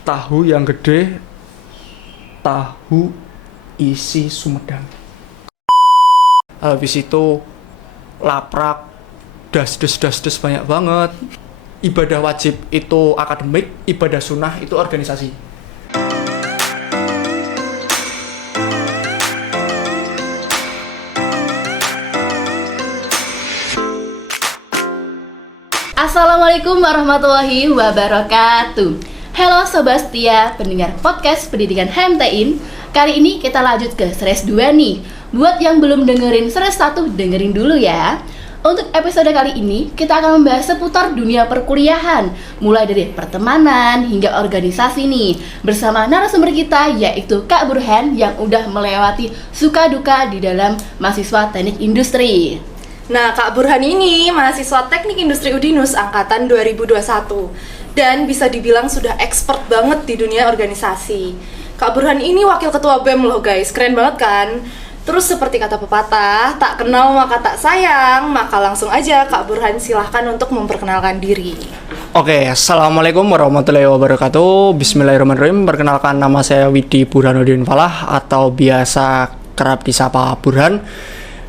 tahu yang gede, tahu isi Sumedang. Habis itu laprak, das banyak banget. Ibadah wajib itu akademik, ibadah sunnah itu organisasi. Assalamualaikum warahmatullahi wabarakatuh. Halo Sobat Setia, pendengar podcast Pendidikan HMTIN. Kali ini kita lanjut ke series 2 nih. Buat yang belum dengerin series 1, dengerin dulu ya. Untuk episode kali ini, kita akan membahas seputar dunia perkuliahan, mulai dari pertemanan hingga organisasi nih. Bersama narasumber kita, yaitu Kak Burhan yang udah melewati suka duka di dalam mahasiswa teknik industri. Nah, Kak Burhan ini mahasiswa Teknik Industri Udinus angkatan 2021 dan bisa dibilang sudah expert banget di dunia organisasi. Kak Burhan ini wakil ketua BEM loh guys, keren banget kan? Terus seperti kata pepatah, tak kenal maka tak sayang, maka langsung aja Kak Burhan silahkan untuk memperkenalkan diri. Oke, assalamualaikum warahmatullahi wabarakatuh. Bismillahirrahmanirrahim. Perkenalkan, nama saya Widi Burhanuddin Falah atau biasa kerap disapa Burhan.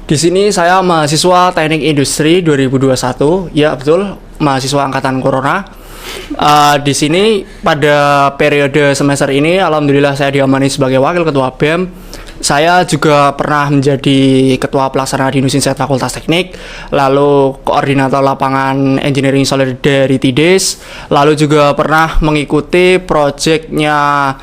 Di sini saya mahasiswa Teknik Industri 2021, ya betul, mahasiswa angkatan Corona. Di sini pada periode semester ini, alhamdulillah saya diamani sebagai wakil ketua BEM. Saya juga pernah menjadi ketua pelaksana di Nusinset Fakultas Teknik, lalu koordinator lapangan Engineering Solidarity Days, lalu juga pernah mengikuti proyeknya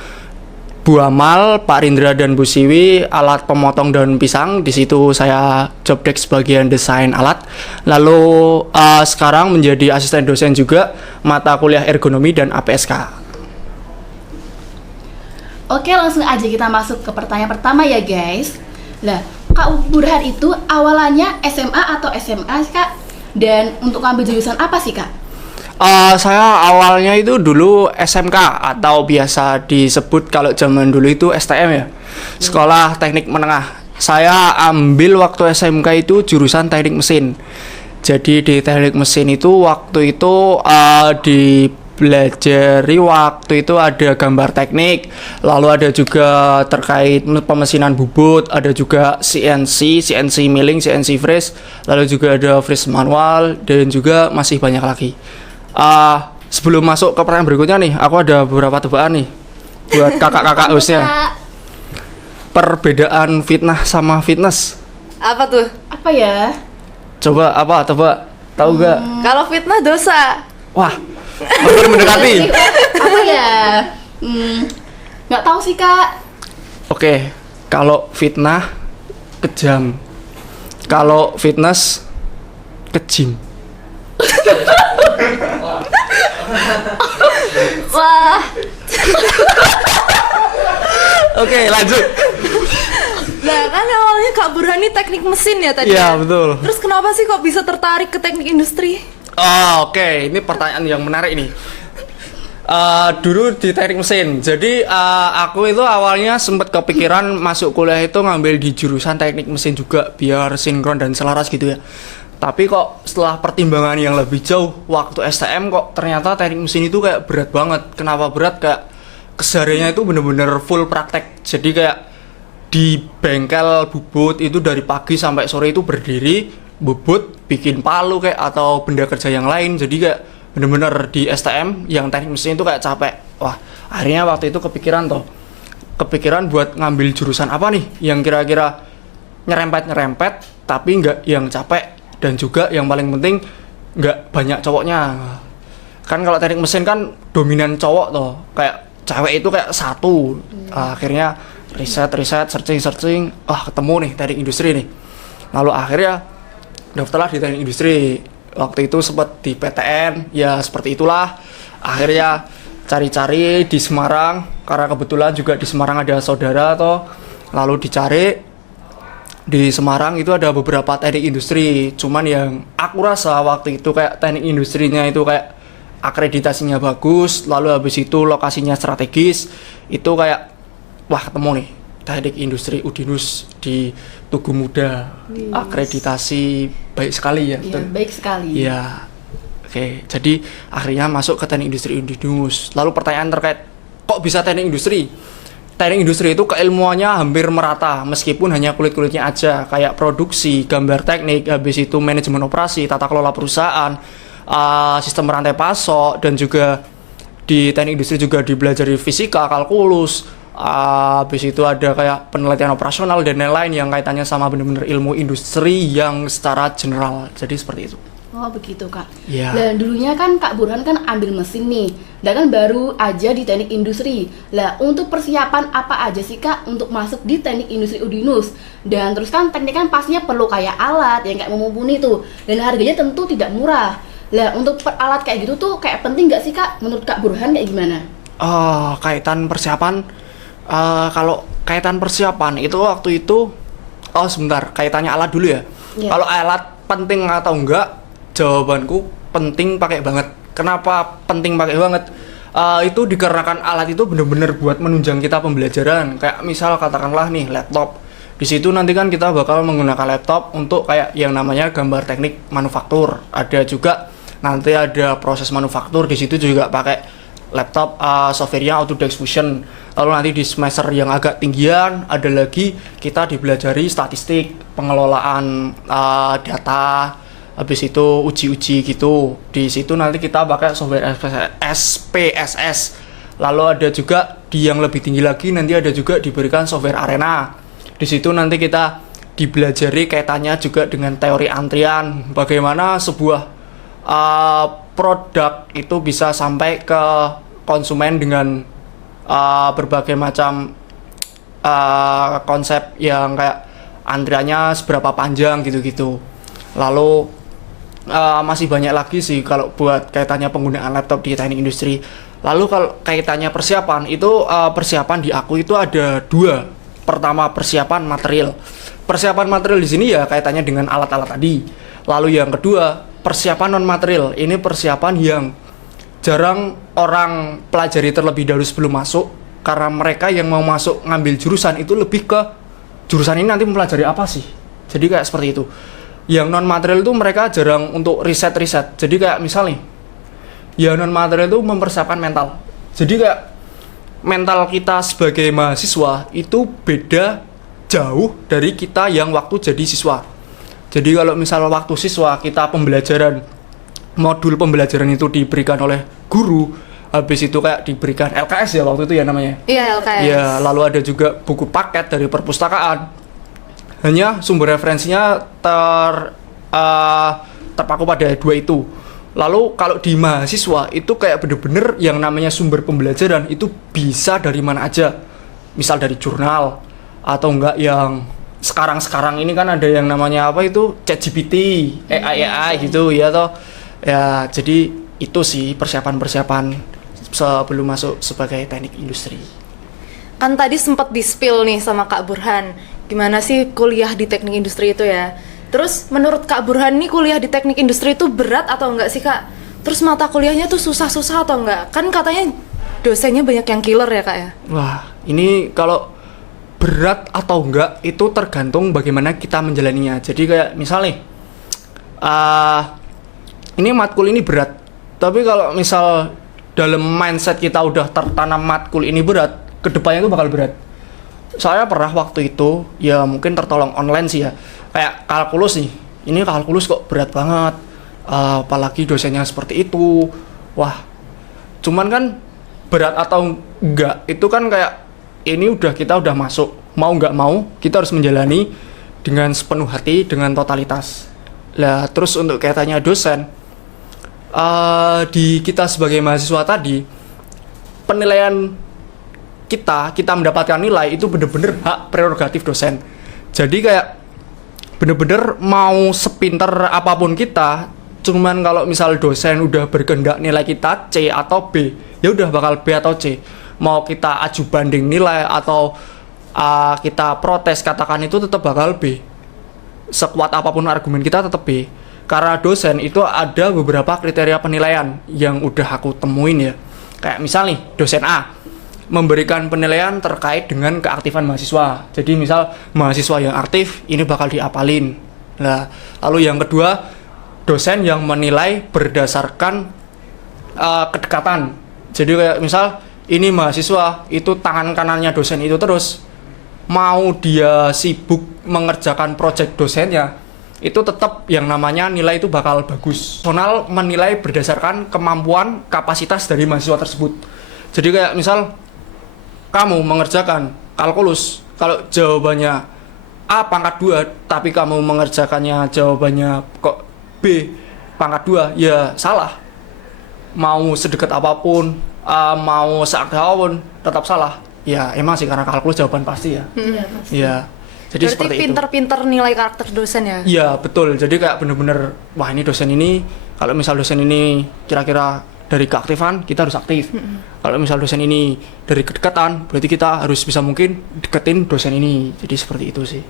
Bu Amal, Pak Rindra dan Bu Siwi, alat pemotong daun pisang. Di situ saya job desk bagian desain alat. Lalu sekarang menjadi asisten dosen juga mata kuliah ergonomi dan APSK. Oke, langsung aja kita masuk ke pertanyaan pertama ya guys. Lah, Kak Burhan itu awalannya SMA atau SMA sih Kak? Dan untuk ambil jurusan apa sih Kak? Saya awalnya itu dulu SMK atau biasa disebut kalau zaman dulu itu STM ya, Sekolah Teknik Menengah. Saya ambil waktu SMK itu jurusan teknik mesin. Jadi di teknik mesin itu waktu itu dipelajari waktu itu ada gambar teknik, lalu ada juga terkait pemesinan bubut, ada juga CNC milling, CNC freeze, lalu juga ada freeze manual dan juga masih banyak lagi. Sebelum masuk ke pertanyaan berikutnya nih, aku ada beberapa tebakan nih buat kakak-kakak hostnya. Perbedaan fitnah sama fitness. Apa tuh? Apa ya? Coba apa? Coba tahu gak? Kalau fitnah dosa. Wah, hampir mendekati. Apa ya? Nggak tahu sih Kak. Oke, kalau fitnah kejam, kalau fitness kejim. Wah. Oke, lanjut. Nah, kan awalnya Kak Burhan ini teknik mesin ya tadi. Iya, ya? betul. Terus kenapa sih kok bisa tertarik ke teknik industri? Oke, ini pertanyaan yang menarik nih. Dulu di teknik mesin. Jadi aku itu awalnya sempat kepikiran masuk kuliah itu ngambil di jurusan teknik mesin juga biar sinkron dan selaras gitu ya. Tapi kok setelah pertimbangan yang lebih jauh waktu STM kok ternyata teknik mesin itu kayak berat banget. Kenapa berat? Kayak kesehariannya itu bener-bener full praktek. Jadi kayak di bengkel bubut itu dari pagi sampai sore itu berdiri bubut, bikin palu kayak atau benda kerja yang lain. Jadi kayak bener-bener di STM yang teknik mesin itu kayak capek. Wah, akhirnya waktu itu kepikiran buat ngambil jurusan apa nih yang kira-kira nyerempet tapi nggak yang capek. Dan juga yang paling penting nggak banyak cowoknya. Kan kalau teknik mesin kan dominan cowok toh, kayak cewek itu kayak satu. Akhirnya riset searching, ketemu nih teknik industri nih. Lalu akhirnya daftarlah di teknik industri. Waktu itu sempat di PTN, ya seperti itulah. Akhirnya cari-cari di Semarang, karena kebetulan juga di Semarang ada saudara toh. Lalu dicari di Semarang itu ada beberapa teknik industri, cuman yang aku rasa waktu itu kayak teknik industrinya itu kayak akreditasinya bagus, lalu habis itu lokasinya strategis, itu kayak wah ketemu nih teknik industri Udinus di Tugu Muda. Akreditasi baik sekali ya. Iya, baik sekali. Iya. Oke, jadi akhirnya masuk ke teknik industri Udinus. Lalu pertanyaan terkait kok bisa teknik industri? Teknik industri itu keilmuannya hampir merata, meskipun hanya kulit-kulitnya aja, kayak produksi, gambar teknik, habis itu manajemen operasi, tata kelola perusahaan, sistem rantai pasok, dan juga di teknik industri juga dipelajari fisika, kalkulus, habis itu ada kayak penelitian operasional dan lain-lain yang kaitannya sama bener-bener ilmu industri yang secara general. Jadi seperti itu. Oh begitu Kak. Iya. Dan dulunya kan Kak Burhan kan ambil mesin nih, dan kan baru aja di teknik industri. Lah untuk persiapan apa aja sih Kak untuk masuk di teknik industri Udinus? Dan terus kan teknik kan pastinya perlu kayak alat yang kayak mumpuni tuh, dan harganya tentu tidak murah. Lah untuk alat kayak gitu tuh kayak penting nggak sih Kak? Menurut Kak Burhan kayak gimana? Kaitan persiapan, kalau kaitan persiapan itu waktu itu, sebentar, kaitannya alat dulu ya. Iya. Kalau alat penting atau enggak, jawabanku penting pakai banget. Kenapa penting pakai banget? Itu dikarenakan alat itu bener-bener buat menunjang kita pembelajaran. Kayak misal katakanlah nih laptop. Di situ nanti kan kita bakal menggunakan laptop untuk kayak yang namanya gambar teknik manufaktur. Ada juga nanti ada proses manufaktur, di situ juga pakai laptop, softwarenya Autodesk Fusion. Lalu nanti di semester yang agak tinggian ada lagi kita dipelajari statistik, pengelolaan data, habis itu uji-uji gitu. Di situ nanti kita pakai software SPSS. Lalu ada juga di yang lebih tinggi lagi nanti ada juga diberikan software Arena. Di situ nanti kita dipelajari kaitannya juga dengan teori antrian, bagaimana sebuah produk itu bisa sampai ke konsumen dengan berbagai macam konsep yang kayak antriannya seberapa panjang gitu-gitu. Lalu masih banyak lagi sih kalau buat kaitannya penggunaan laptop di teknik industri. Lalu kalau kaitannya persiapan itu, persiapan di aku itu ada dua. Pertama persiapan material. Persiapan material di sini ya kaitannya dengan alat-alat tadi. Lalu yang kedua persiapan non material. Ini persiapan yang jarang orang pelajari terlebih dahulu sebelum masuk, karena mereka yang mau masuk ngambil jurusan itu lebih ke jurusan ini nanti mempelajari apa sih. Jadi kayak seperti itu. Yang non material itu mereka jarang untuk riset. Jadi kayak misal nih, yang non material itu mempersiapkan mental. Jadi kayak mental kita sebagai mahasiswa itu beda jauh dari kita yang waktu jadi siswa. Jadi kalau misal waktu siswa kita pembelajaran, modul pembelajaran itu diberikan oleh guru, habis itu kayak diberikan LKS ya waktu itu ya namanya. Iya, LKS. Ya, lalu ada juga buku paket dari perpustakaan. Hanya sumber referensinya terpaku pada dua itu. Lalu kalau di mahasiswa itu kayak bener-bener yang namanya sumber pembelajaran itu bisa dari mana aja. Misal dari jurnal, atau enggak yang sekarang ini kan ada yang namanya apa itu ChatGPT, AI gitu ya toh. Ya, jadi itu sih persiapan sebelum masuk sebagai teknik industri. Kan tadi sempat di-spill nih sama Kak Burhan, gimana sih kuliah di teknik industri itu ya? Terus menurut Kak Burhan nih kuliah di teknik industri itu berat atau enggak sih Kak? Terus mata kuliahnya tuh susah-susah atau enggak? Kan katanya dosennya banyak yang killer ya Kak ya? Wah, ini kalau berat atau enggak itu tergantung bagaimana kita menjalaninya. Jadi kayak misalnya ini matkul ini berat, tapi kalau misal dalam mindset kita udah tertanam matkul ini berat, kedepannya itu bakal berat. Saya pernah waktu itu ya mungkin tertolong online sih ya, kayak kalkulus nih, ini kalkulus kok berat banget, apalagi dosennya seperti itu. Wah, cuman kan berat atau enggak itu kan kayak ini kita udah masuk, mau nggak mau kita harus menjalani dengan sepenuh hati, dengan totalitas. Lah terus untuk kaitannya dosen, di kita sebagai mahasiswa tadi, penilaian kita mendapatkan nilai itu bener-bener hak prerogatif dosen. Jadi kayak bener-bener mau sepinter apapun kita, cuman kalau misal dosen udah berkehendak nilai kita C atau B, ya udah bakal B atau C. Mau kita aju banding nilai atau kita protes, katakan itu tetap bakal B. Sekuat apapun argumen kita tetap B. Karena dosen itu ada beberapa kriteria penilaian yang udah aku temuin ya. Kayak misal nih, dosen A memberikan penilaian terkait dengan keaktifan mahasiswa. Jadi misal mahasiswa yang aktif ini bakal diapalin. Nah, lalu yang kedua, dosen yang menilai berdasarkan kedekatan. Jadi kayak misal ini mahasiswa itu tangan kanannya dosen itu terus, mau dia sibuk mengerjakan proyek dosennya, itu tetap yang namanya nilai itu bakal bagus. Personal menilai berdasarkan kemampuan kapasitas dari mahasiswa tersebut. Jadi kayak misal kamu mengerjakan kalkulus, kalau jawabannya A pangkat 2 tapi kamu mengerjakannya jawabannya kok B pangkat 2, ya salah. Mau sedekat apapun, mau seaktif apapun tetap salah. Ya emang sih karena kalkulus jawaban pasti ya. Iya, pasti. Ya. Jadi Berarti seperti itu. pinter-pinter nilai karakter dosen ya? Iya betul. Jadi kayak bener-bener wah ini dosen ini, kalau misal dosen ini kira-kira dari keaktifan kita harus aktif. Kalau misal dosen ini dari kedekatan berarti kita harus bisa mungkin deketin dosen ini. Jadi seperti itu sih.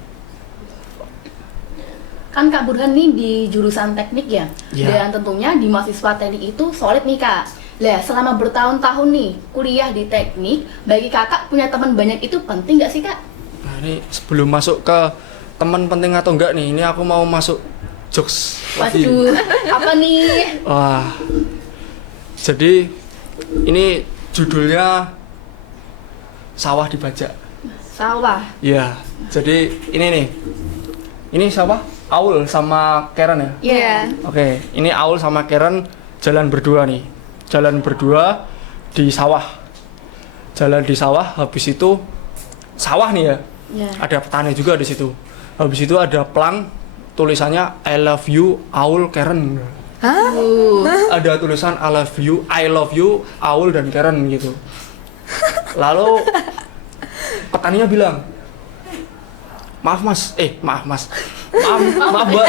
Kan Kak Burhan nih di jurusan teknik ya, Iya. dan tentunya di mahasiswa teknik itu solid nih Kak. Lah selama bertahun-tahun nih kuliah di teknik, bagi kakak punya teman banyak itu penting nggak sih Kak? Nah ini sebelum masuk ke teman penting atau enggak nih, ini aku mau masuk jokes lagi. Waduh, apa nih? Wah. Jadi ini judulnya sawah dibajak. Sawah. Iya. Jadi ini nih. Ini siapa? Aul sama Karen ya? Iya. Oke, ini Aul sama Karen jalan berdua nih. Jalan berdua di sawah. Jalan di sawah, habis itu sawah nih ya. Iya. Ada petani juga di situ. Habis itu ada plang tulisannya I love you Aul Karen. Hah? Ada tulisan I love you Aul dan Karen gitu. Lalu petaninya bilang, maaf mas, maaf mbak,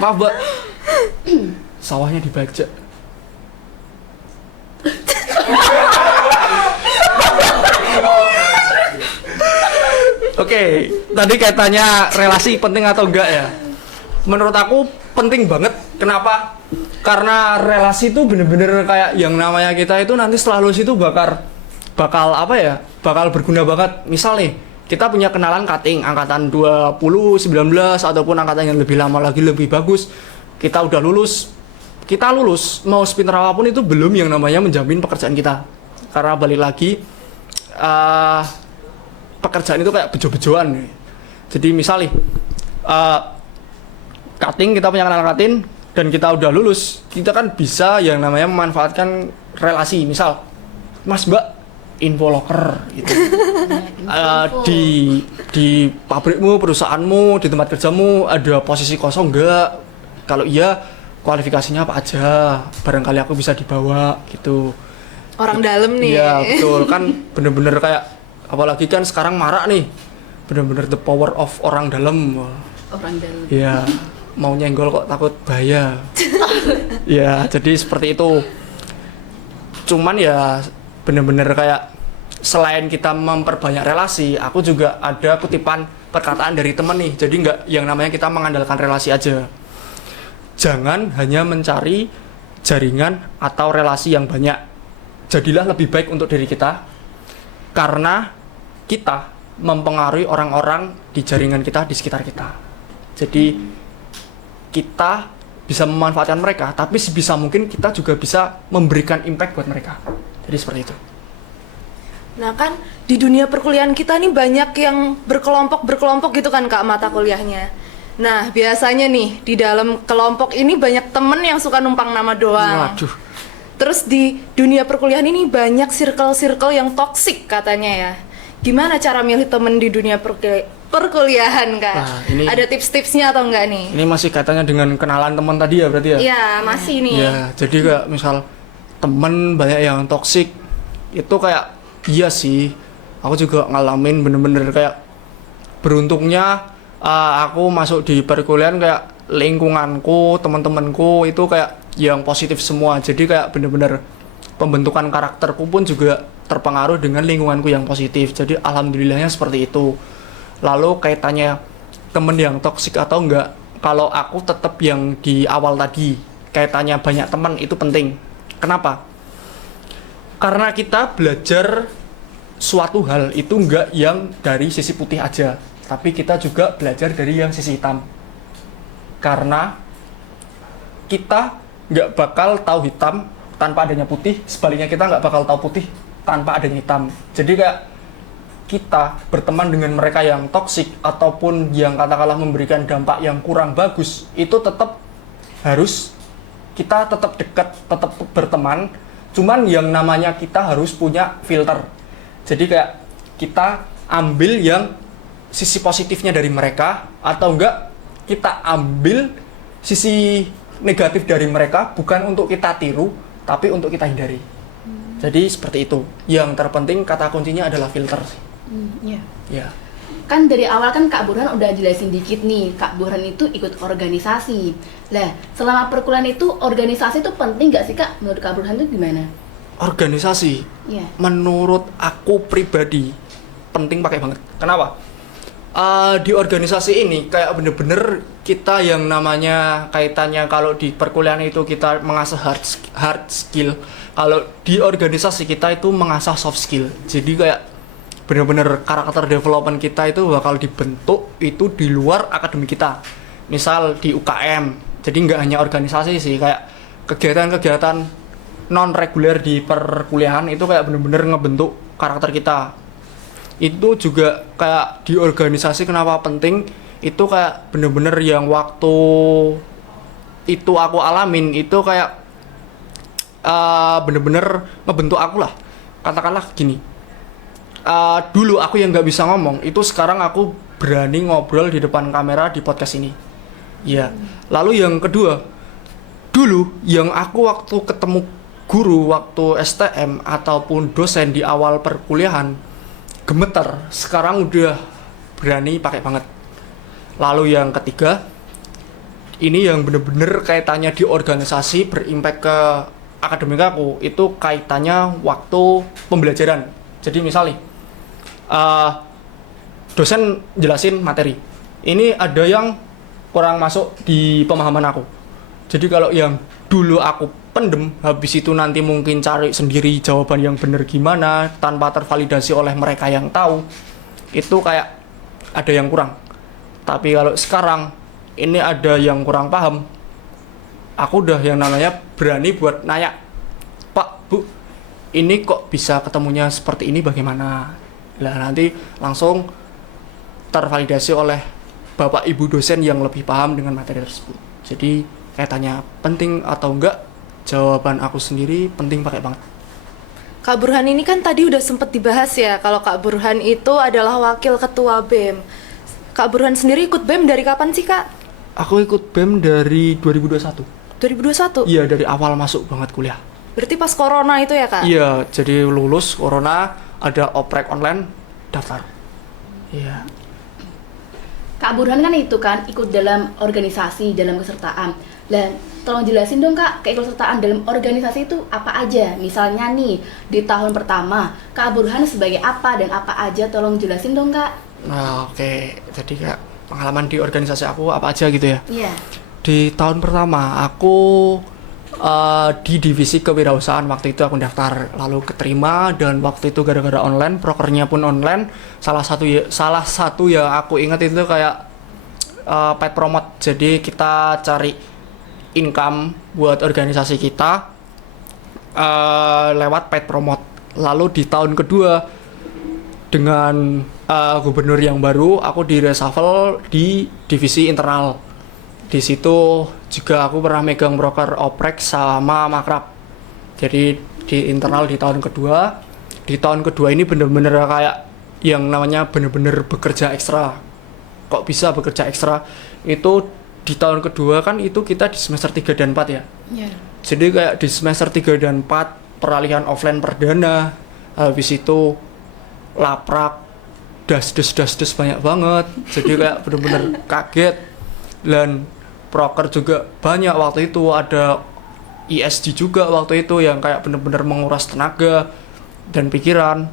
maaf mbak, sawahnya dibajak. Oke, tadi kaitannya relasi penting atau enggak ya? Menurut aku penting banget. Kenapa? Karena relasi itu bener-bener kayak yang namanya kita itu nanti setelah lulus itu bakal apa ya? Bakal berguna banget. Misal nih, kita punya kenalan cutting angkatan 20, 19 ataupun angkatan yang lebih lama lagi lebih bagus. Kita udah lulus. Kita lulus mau sepintar apapun itu belum yang namanya menjamin pekerjaan kita. Karena balik lagi pekerjaan itu kayak bejo-bejoan. Jadi misal nih cutting, kita punya kenalan cutting dan kita udah lulus, kita kan bisa yang namanya memanfaatkan relasi. Misal, Mas Mbak, info loker gitu. Di pabrikmu, perusahaanmu, di tempat kerjamu ada posisi kosong enggak? Kalau iya, kualifikasinya apa aja? Barangkali aku bisa dibawa gitu. Orang dalam nih. Iya, betul. Kan bener-bener kayak apalagi kan sekarang marak nih. Bener-bener the power of orang dalam. Orang dalam. Iya, mau nyenggol kok takut bahaya. Ya, jadi seperti itu. Cuman ya bener-bener kayak selain kita memperbanyak relasi, aku juga ada kutipan perkataan dari temen nih. Jadi nggak yang namanya kita mengandalkan relasi aja. Jangan hanya mencari jaringan atau relasi yang banyak. Jadilah lebih baik untuk diri kita, karena kita mempengaruhi orang-orang di jaringan kita, di sekitar kita. Jadi kita bisa memanfaatkan mereka, tapi sebisa mungkin kita juga bisa memberikan impact buat mereka. Jadi seperti itu. Nah kan di dunia perkuliahan kita nih banyak yang berkelompok gitu kan Kak mata kuliahnya. Nah biasanya nih di dalam kelompok ini banyak temen yang suka numpang nama doang. Waduh. Terus di dunia perkuliahan ini banyak circle-circle yang toksik katanya ya. Gimana cara milih temen di dunia perkuliahan Kak? Nah, ini- Ada tips-tipsnya atau enggak nih? Ini masih kaitannya dengan kenalan teman tadi ya berarti ya? Iya masih nih. Ya, jadi kayak misal temen banyak yang toksik, itu kayak iya sih. Aku juga ngalamin bener-bener kayak beruntungnya aku masuk di perkuliahan kayak lingkunganku, teman-temanku itu kayak yang positif semua. Jadi kayak bener-bener pembentukan karakterku pun juga terpengaruh dengan lingkunganku yang positif. Jadi alhamdulillahnya seperti itu. Lalu kaitannya temen yang toksik atau enggak, kalau aku tetap yang di awal tadi, kaitannya banyak teman itu penting. Kenapa? Karena kita belajar suatu hal itu enggak yang dari sisi putih aja, tapi kita juga belajar dari yang sisi hitam. Karena kita nggak bakal tahu hitam tanpa adanya putih, sebaliknya kita nggak bakal tahu putih tanpa adanya hitam. Jadi kayak kita berteman dengan mereka yang toksik ataupun yang katakanlah memberikan dampak yang kurang bagus, itu tetap harus kita tetap dekat, tetap berteman. Cuman yang namanya kita harus punya filter. Jadi kayak kita ambil yang sisi positifnya dari mereka, atau enggak kita ambil sisi negatif dari mereka, bukan untuk kita tiru tapi untuk kita hindari. Jadi seperti itu. Yang terpenting kata kuncinya adalah filter sih. Iya. Ya. Kan dari awal kan Kak Burhan udah jelasin dikit nih, Kak Burhan itu ikut organisasi. Lah, selama perkuliahan itu organisasi itu penting gak sih Kak? Menurut Kak Burhan itu gimana? Organisasi, Iya. menurut aku pribadi penting pakai banget. Kenapa? Di organisasi ini kayak bener-bener kita yang namanya kaitannya, kalau di perkuliahan itu kita mengasah hard skill, kalau di organisasi kita itu mengasah soft skill. Jadi kayak bener-bener karakter development kita itu bakal dibentuk itu di luar akademik kita. Misal di UKM, jadi nggak hanya organisasi sih, kayak kegiatan-kegiatan non reguler di perkuliahan itu kayak bener-bener ngebentuk karakter kita. Itu juga kayak di organisasi kenapa penting, itu kayak bener-bener yang waktu itu aku alamin itu kayak bener-bener ngebentuk aku lah. Katakanlah gini, dulu aku yang nggak bisa ngomong, itu sekarang aku berani ngobrol di depan kamera di podcast ini. Ya, lalu yang kedua, dulu yang aku waktu ketemu guru waktu STM ataupun dosen di awal perkuliahan gemeter, sekarang udah berani pakai banget. Lalu yang ketiga, ini yang bener-bener kaitannya di organisasi berimpact ke akademik aku, itu kaitannya waktu pembelajaran. Jadi misalnya dosen jelasin materi, ini ada yang kurang masuk di pemahaman aku. Jadi kalau yang dulu aku pendem, habis itu nanti mungkin cari sendiri jawaban yang benar gimana tanpa tervalidasi oleh mereka yang tahu, itu kayak ada yang kurang. Tapi kalau sekarang ini ada yang kurang paham, aku udah yang namanya berani buat nanya, Pak, Bu, ini kok bisa ketemunya seperti ini, bagaimana? Lah nanti langsung tervalidasi oleh Bapak Ibu dosen yang lebih paham dengan materi tersebut. Jadi kaitannya penting atau enggak, jawaban aku sendiri penting pakai banget. Kak Burhan ini kan tadi udah sempet dibahas ya, kalau Kak Burhan itu adalah wakil ketua BEM. Kak Burhan sendiri ikut BEM dari kapan sih Kak? Aku ikut BEM dari 2021. 2021? Iya, dari awal masuk banget kuliah. Berarti pas corona itu ya Kak? Iya, jadi lulus corona, ada oprek online, daftar. Iya. Kak Burhan kan itu kan ikut dalam organisasi, dalam kesertaan. Dan tolong jelasin dong Kak, keikutsertaan dalam organisasi itu apa aja? Misalnya nih, di tahun pertama, Kak Burhan sebagai apa dan apa aja, tolong jelasin dong Kak. Nah, oke. Jadi kayak pengalaman di organisasi aku apa aja gitu ya. Iya. Di tahun pertama aku di divisi kewirausahaan, waktu itu aku daftar, lalu keterima, dan waktu itu gara-gara online, prokernya pun online. Salah satu yang aku ingat itu kayak paid promote. Jadi kita cari income buat organisasi kita lewat paid promote. Lalu di tahun kedua dengan gubernur yang baru, aku di reshuffle di divisi internal. Di situ juga aku pernah megang broker oprek sama makrab. Jadi di internal di tahun kedua. Di tahun kedua ini bener-bener kayak yang namanya bener-bener bekerja ekstra. Kok bisa bekerja ekstra? Itu di tahun kedua kan itu kita di semester 3 dan 4 ya. Iya. Jadi kayak di semester 3 dan 4 peralihan offline perdana. Habis itu laprak, das banyak banget. Jadi kayak bener-bener kaget. Dan proker juga banyak waktu itu, ada ESG juga waktu itu yang kayak bener-bener menguras tenaga dan pikiran.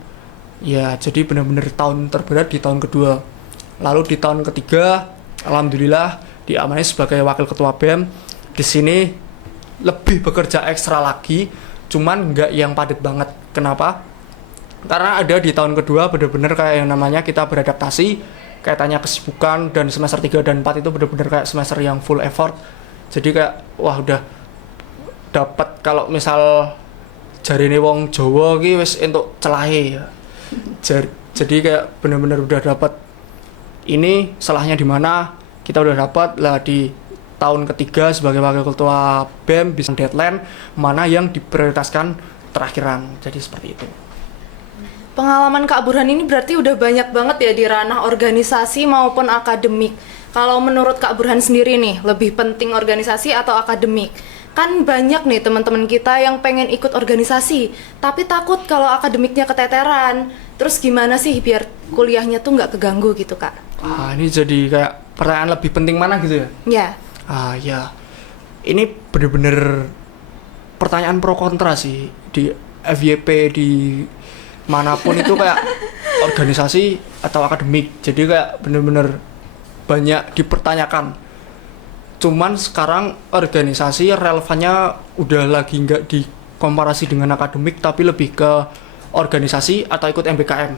Ya, jadi bener-bener tahun terberat di tahun kedua. Lalu di tahun ketiga, alhamdulillah diamani sebagai wakil ketua BEM. Di sini lebih bekerja ekstra lagi, cuman nggak yang padat banget. Kenapa? Karena ada di tahun kedua bener-bener kayak yang namanya kita beradaptasi, kaitannya kesibukan, dan semester 3 dan 4 itu bener-bener kayak semester yang full effort. Jadi kayak wah udah dapat, kalau misal jarine wong Jawa ki wis entuk celahe ya. Jadi kayak bener-bener udah dapat ini salahnya di mana, kita udah dapat lah di tahun ketiga sebagai wakil ketua BEM bisa deadline mana yang diprioritaskan terakhiran. Jadi seperti itu. Pengalaman Kak Burhan ini berarti udah banyak banget ya di ranah organisasi maupun akademik. Kalau menurut Kak Burhan sendiri nih, lebih penting organisasi atau akademik? Kan banyak nih teman-teman kita yang pengen ikut organisasi, tapi takut kalau akademiknya keteteran. Terus gimana sih biar kuliahnya tuh nggak keganggu gitu, Kak? Ini jadi kayak pertanyaan lebih penting mana gitu ya? Ya. Ya. Ini bener-bener pertanyaan pro kontra sih di FYP di manapun itu kayak organisasi atau akademik. Jadi kayak bener-bener banyak dipertanyakan. Cuman sekarang organisasi relevannya udah lagi nggak dikomparasi dengan akademik, tapi lebih ke organisasi atau ikut MBKM.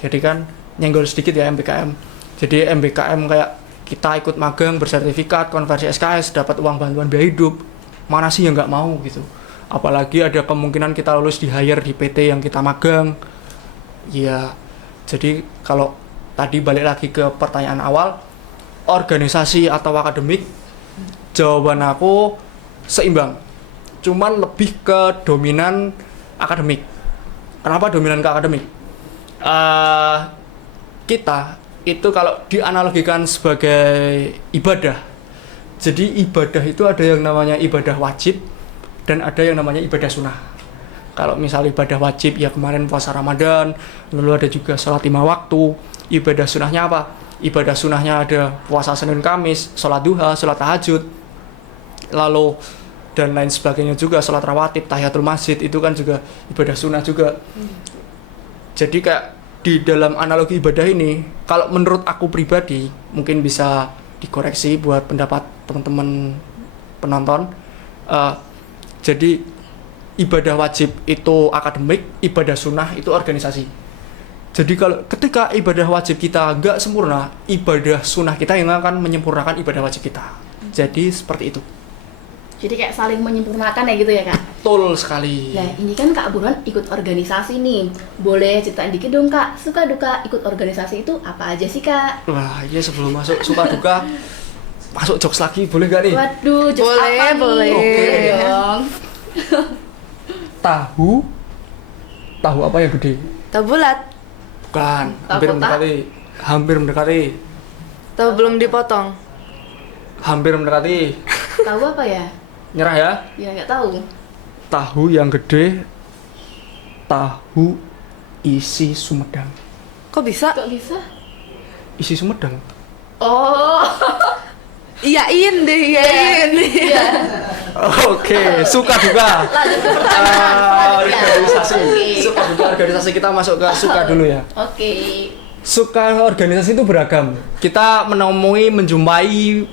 Jadi kan nyenggol sedikit ya MBKM. Jadi MBKM kayak kita ikut magang bersertifikat, konversi SKS, dapat uang bantuan biaya hidup. Mana sih yang nggak mau gitu. Apalagi ada kemungkinan kita lulus di hire di PT yang kita magang. Ya, jadi kalau tadi balik lagi ke pertanyaan awal, organisasi atau akademik, jawaban aku seimbang. Cuman lebih ke dominan akademik. Kenapa dominan ke akademik? Kita itu kalau dianalogikan sebagai ibadah. Jadi ibadah itu ada yang namanya ibadah wajib dan ada yang namanya ibadah sunnah. Kalau misal ibadah wajib ya kemarin puasa Ramadan, lalu ada juga sholat 5 waktu. Ibadah sunnahnya apa? Ibadah sunnahnya ada puasa Senin Kamis, sholat duha, sholat tahajud, lalu dan lain sebagainya juga, sholat rawatib, tahiyatul masjid, itu kan juga ibadah sunnah juga. Jadi kayak di dalam analogi ibadah ini, kalau menurut aku pribadi, mungkin bisa dikoreksi buat pendapat teman-teman penonton. Jadi ibadah wajib itu akademik, ibadah sunnah itu organisasi. Jadi kalau ketika ibadah wajib kita nggak sempurna, ibadah sunnah kita yang akan menyempurnakan ibadah wajib kita. Jadi seperti itu. Jadi kayak saling menyempurnakan ya gitu ya, Kak? Betul sekali. Nah, ini kan Kak Burhan ikut organisasi nih. Boleh ceritain dikit dong, Kak, suka duka ikut organisasi itu apa aja sih, Kak? Wah, iya sebelum masuk suka duka, masuk jokes lagi boleh gak nih? Waduh, jokes Boleh, apa nih? boleh. Oke. Dong. Tahu apa yang gede? Tahu bulat, Bukan, Tahu hampir kotak? mendekati. Hampir mendekati. tahu belum dipotong. Hampir mendekati. Tahu apa ya? Nyerah ya? Ya nggak tahu. Tahu yang gede, tahu isi Sumedang. Kok bisa? Kok bisa? Isi Sumedang. Oh. Iyain deh, iyain. Iya. Oke, suka duka. Lanjut ke pertanyaan selanjutnya. Organisasi. Oke. Suka duka organisasi, kita masuk ke suka dulu ya. Oke. Suka organisasi itu beragam. Kita menjumpai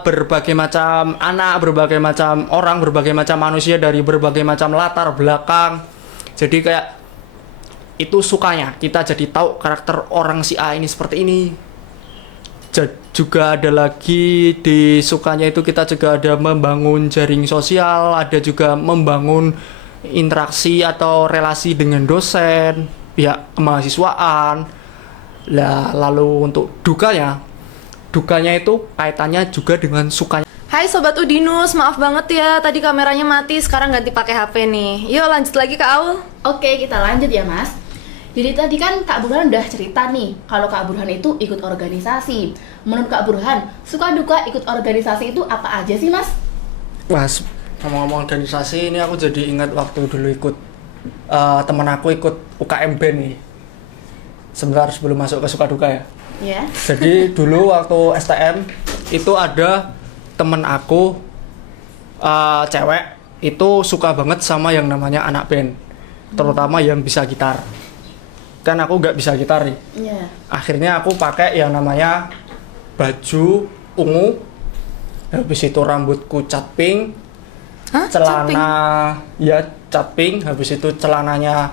berbagai macam anak, berbagai macam orang, berbagai macam manusia dari berbagai macam latar belakang. Jadi kayak itu sukanya. Kita jadi tahu karakter orang si A ini seperti ini. Juga ada lagi di sukanya itu kita juga ada membangun jaring sosial, ada juga membangun interaksi atau relasi dengan dosen, pihak kemahasiswaan. Lalu untuk dukanya itu kaitannya juga dengan sukanya. Hai Sobat Udinus, maaf banget ya tadi kameranya mati, sekarang ganti pakai HP nih. Yuk lanjut lagi Kak Aul. Oke, kita lanjut ya, Mas. Jadi tadi kan Kak Burhan udah cerita nih kalau Kak Burhan itu ikut organisasi. Menurut Kak Burhan, suka duka ikut organisasi itu apa aja sih, Mas? Mas, ngomong-ngomong organisasi ini aku jadi ingat waktu dulu ikut temen aku ikut UKM BEM nih. Sebentar sebelum masuk ke suka duka ya. Ya. Jadi dulu waktu STM itu ada temen aku cewek itu suka banget sama yang namanya anak band, terutama yang bisa gitar. Kan aku nggak bisa gitar nih. Iya. Akhirnya aku pakai yang namanya baju ungu, habis itu rambutku cat pink, Hah? celana ya cat pink, habis itu celananya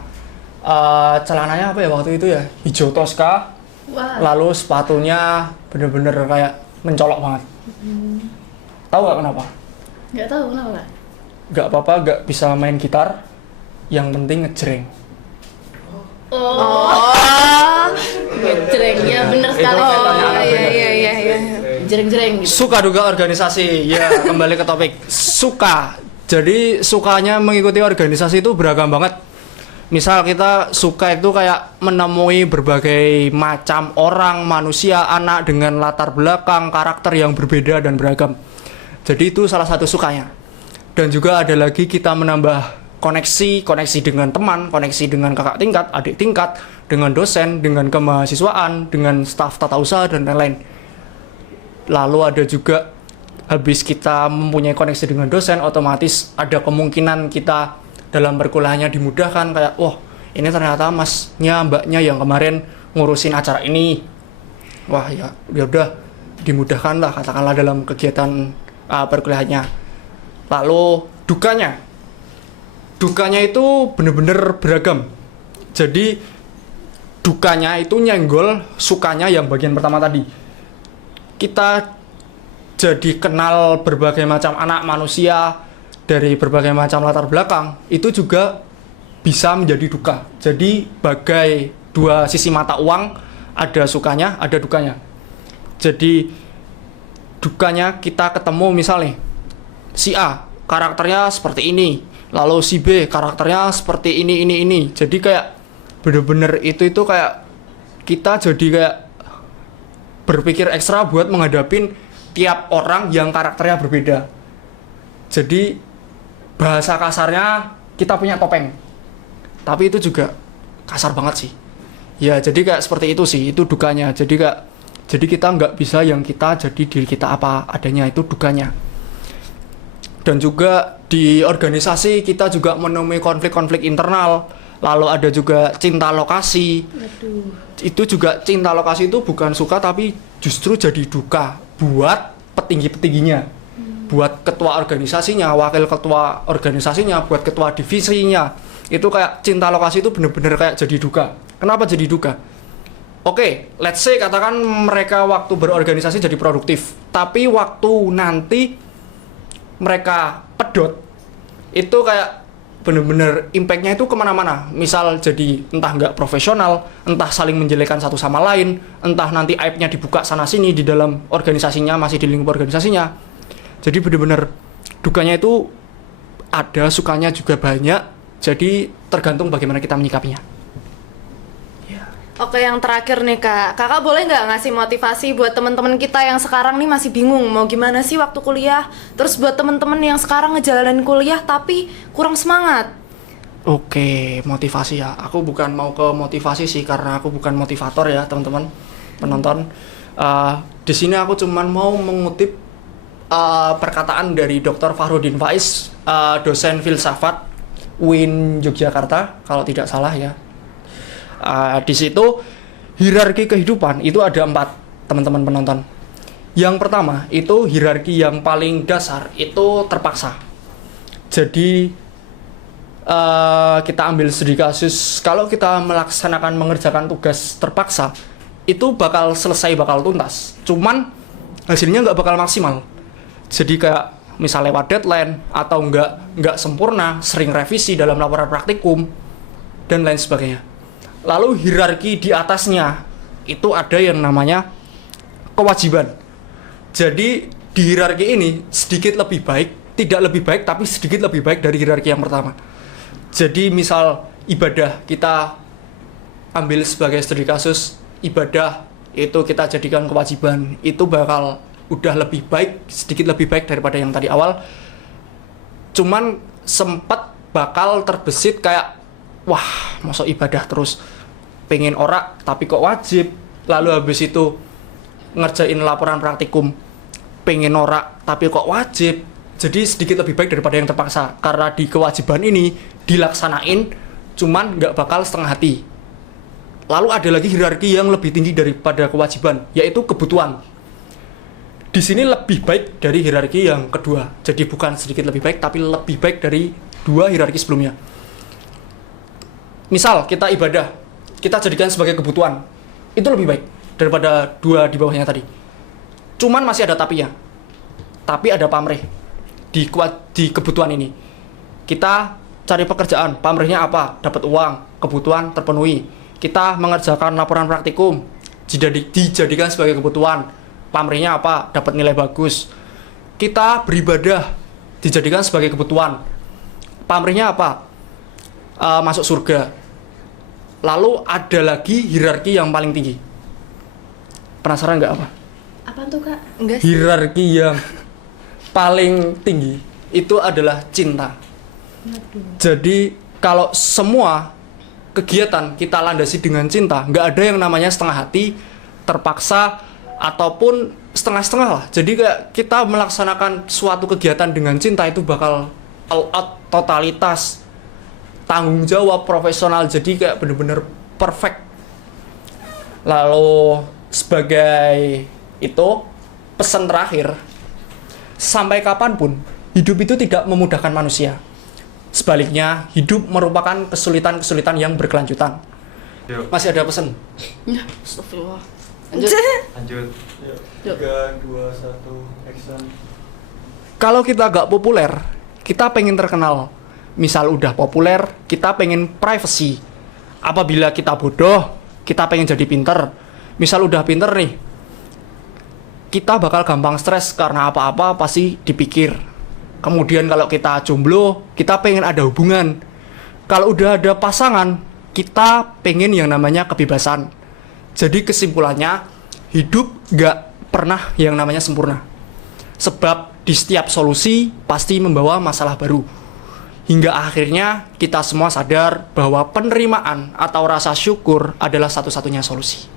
apa ya waktu itu ya hijau Tosca. Wah. Lalu sepatunya bener-bener kayak mencolok banget. Tahu gak kenapa? Nggak tahu kenapa, Kak? nggak apa-apa nggak bisa main gitar, yang penting ngejreng. Ngejreng ya bener sekali. Itu katanya anak band. Iya. Jreng-jreng gitu. Suka duga organisasi, ya kembali ke topik. Suka, jadi sukanya mengikuti organisasi itu beragam banget. Misal kita suka itu kayak menemui berbagai macam orang, manusia, anak dengan latar belakang, karakter yang berbeda dan beragam. Jadi itu salah satu sukanya. Dan juga ada lagi kita menambah koneksi dengan teman, koneksi dengan kakak tingkat, adik tingkat, dengan dosen, dengan kemahasiswaan, dengan staf tata usaha dan lain-lain. Lalu ada juga habis kita mempunyai koneksi dengan dosen, otomatis ada kemungkinan kita dalam perkuliahannya dimudahkan, kayak wah ini ternyata masnya mbaknya yang kemarin ngurusin acara ini, wah ya udah dimudahkan lah katakanlah dalam kegiatan perkuliahannya. Lalu dukanya itu bener-bener beragam. Jadi dukanya itu nyenggol sukanya yang bagian pertama tadi. Kita jadi kenal berbagai macam anak manusia dari berbagai macam latar belakang, itu juga bisa menjadi duka. Jadi bagai dua sisi mata uang, ada sukanya, ada dukanya. Jadi dukanya kita ketemu misalnya si A karakternya seperti ini, lalu si B karakternya seperti ini. Jadi kayak bener-bener itu kayak kita jadi kayak berpikir ekstra buat menghadapin tiap orang yang karakternya berbeda. Jadi bahasa kasarnya kita punya topeng, tapi itu juga kasar banget sih ya. Jadi kayak seperti itu sih, itu dukanya. Jadi kita nggak bisa yang kita jadi diri kita apa adanya, itu dukanya. Dan juga di organisasi kita juga menemui konflik-konflik internal. Lalu ada juga cinta lokasi. Itu juga cinta lokasi itu bukan suka tapi justru jadi duka buat petinggi-petingginya, buat ketua organisasinya, wakil ketua organisasinya, buat ketua divisinya. Itu kayak cinta lokasi itu bener-bener kayak jadi duka. Kenapa jadi duka? Oke, let's say katakan mereka waktu berorganisasi jadi produktif, tapi waktu nanti mereka pedot, itu kayak bener-bener impactnya itu kemana-mana. Misal jadi entah nggak profesional, entah saling menjelekkan satu sama lain, entah nanti aibnya dibuka sana-sini di dalam organisasinya, masih di lingkup organisasinya. Jadi bener-bener dukanya itu ada, sukanya juga banyak. Jadi tergantung bagaimana kita menyikapinya. Oke, yang terakhir nih Kak, Kakak boleh nggak ngasih motivasi buat teman-teman kita yang sekarang nih masih bingung mau gimana sih waktu kuliah? Terus buat teman-teman yang sekarang ngejalanin kuliah tapi kurang semangat. Oke, motivasi ya. Aku bukan mau ke motivasi sih, karena aku bukan motivator ya teman-teman penonton. Di sini aku cuman mau mengutip perkataan dari Dr. Fahrudin Faiz, dosen filsafat UIN Yogyakarta kalau tidak salah ya. Di situ hierarki kehidupan itu ada 4, teman-teman penonton. Yang pertama itu hierarki yang paling dasar itu terpaksa. Jadi kita ambil studi kasus, kalau kita mengerjakan tugas terpaksa itu bakal selesai, bakal tuntas. Cuman hasilnya nggak bakal maksimal. Jadi kayak misal lewat deadline atau nggak sempurna, sering revisi dalam laporan praktikum dan lain sebagainya. Lalu hierarki di atasnya itu ada yang namanya kewajiban. Jadi di hierarki ini sedikit lebih baik, tidak lebih baik tapi sedikit lebih baik dari hierarki yang pertama. Jadi misal ibadah, kita ambil sebagai studi kasus, ibadah itu kita jadikan kewajiban, itu bakal udah lebih baik, sedikit lebih baik daripada yang tadi awal. Cuman sempat bakal terbesit kayak wah, masa ibadah terus, pengen ora tapi kok wajib. Lalu habis itu ngerjain laporan praktikum, pengen ora tapi kok wajib. Jadi sedikit lebih baik daripada yang terpaksa, karena di kewajiban ini dilaksanain cuman nggak bakal setengah hati. Lalu ada lagi hierarki yang lebih tinggi daripada kewajiban, yaitu kebutuhan. Di sini lebih baik dari hierarki yang kedua. Jadi bukan sedikit lebih baik tapi lebih baik dari 2 hierarki sebelumnya. Misal kita ibadah, kita jadikan sebagai kebutuhan, itu lebih baik daripada 2 di bawahnya tadi. Cuman masih ada tapinya. Tapi ada pamrih di kebutuhan ini. Kita cari pekerjaan, pamrihnya apa? Dapat uang, kebutuhan terpenuhi. Kita mengerjakan laporan praktikum, dijadikan sebagai kebutuhan. Pamrihnya apa? Dapat nilai bagus. Kita beribadah, dijadikan sebagai kebutuhan. Pamrihnya apa? Masuk surga. Lalu ada lagi hierarki yang paling tinggi. Penasaran nggak apa? Apa tuh Kak? Enggak sih. Hierarki yang paling tinggi itu adalah cinta. Jadi kalau semua kegiatan kita landasi dengan cinta, nggak ada yang namanya setengah hati, terpaksa, ataupun setengah-setengah lah. Jadi kayak kita melaksanakan suatu kegiatan dengan cinta itu bakal all out, totalitas, tanggung jawab, profesional. Jadi kayak bener-bener perfect. Lalu sebagai itu pesan terakhir, sampai kapanpun hidup itu tidak memudahkan manusia. Sebaliknya, hidup merupakan kesulitan-kesulitan yang berkelanjutan. Yuk, Masih ada pesan? Ya, astagfirullah. lanjut. Yuk. 3, 2, 1, action. Kalau kita gak populer, kita pengen terkenal. Misal udah populer, kita pengen privacy. Apabila kita bodoh, kita pengen jadi pinter. Misal udah pinter nih, kita bakal gampang stres karena apa-apa pasti dipikir. Kemudian kalau kita jomblo, kita pengen ada hubungan. Kalau udah ada pasangan, kita pengen yang namanya kebebasan. Jadi kesimpulannya, hidup gak pernah yang namanya sempurna. Sebab di setiap solusi pasti membawa masalah baru. Hingga akhirnya kita semua sadar bahwa penerimaan atau rasa syukur adalah satu-satunya solusi.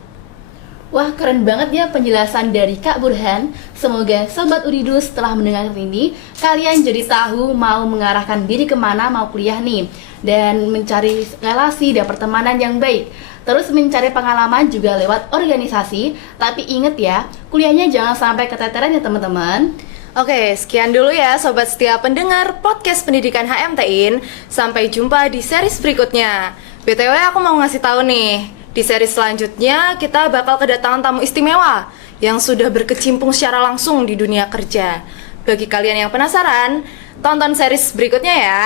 Wah, keren banget ya penjelasan dari Kak Burhan. Semoga Sobat Udinus setelah mendengar ini, kalian jadi tahu mau mengarahkan diri kemana mau kuliah nih. Dan mencari relasi dan pertemanan yang baik. Terus mencari pengalaman juga lewat organisasi. Tapi inget ya, kuliahnya jangan sampai keteteran ya teman-teman. Oke, sekian dulu ya Sobat setia pendengar podcast pendidikan HMTIN. Sampai jumpa di series berikutnya. BTW aku mau ngasih tahu nih, di seri selanjutnya kita bakal kedatangan tamu istimewa yang sudah berkecimpung secara langsung di dunia kerja. Bagi kalian yang penasaran, tonton series berikutnya ya.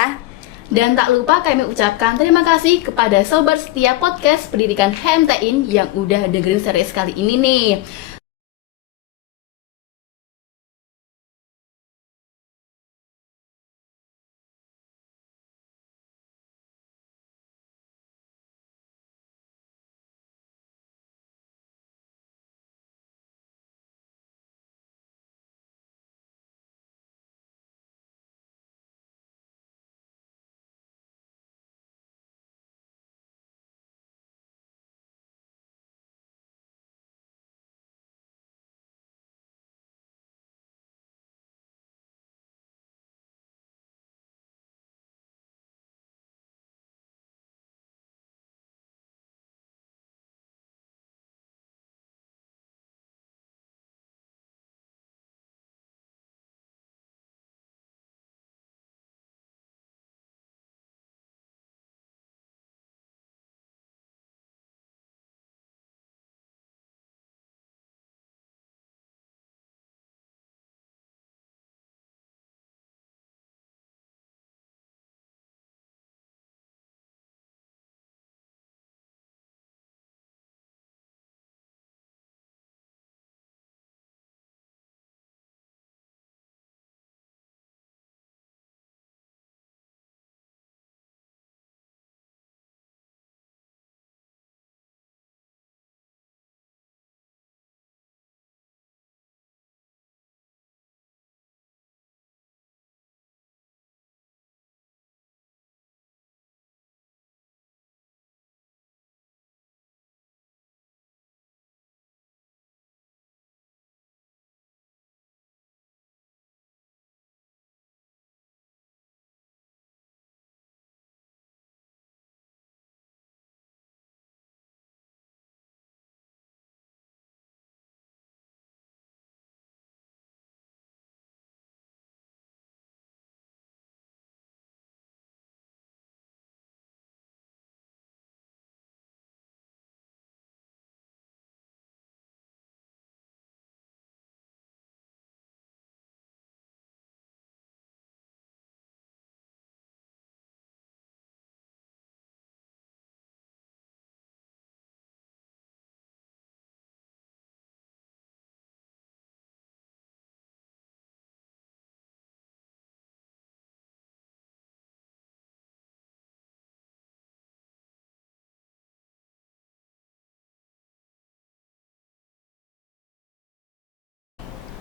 Dan tak lupa kami ucapkan terima kasih kepada Sobat setia podcast pendidikan HMTIN yang udah dengerin series kali ini nih.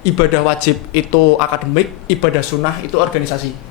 ibadah wajib itu akademik, ibadah sunnah itu organisasi.